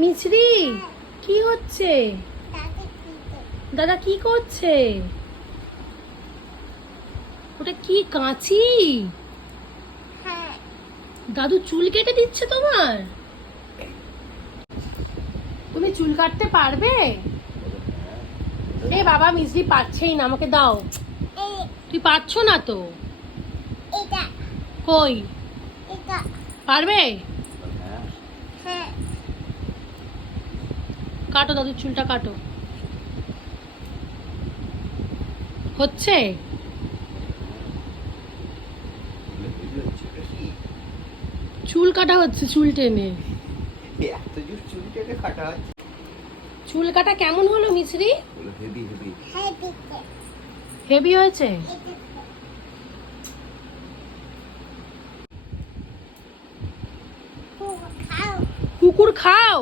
মিছরি কি হচ্ছে? দাদা কি করছে? ওটা কি কাঁচি? দাদু চুল কেটে দিচ্ছে তোমার? তুমি চুল কাটতে পারবে? এ বাবা, মিছরি পারছেই না, আমাকে দাও। তুই পারছো না তো। কই পারবে? কাটো দাদু, চুলটা কাটো। হচ্ছে? চুল কাটা হচ্ছে, চুল টেনে। চুল কাটা কেমন হলো মিছরি? হেভি হয়েছে। কুকুর খাও?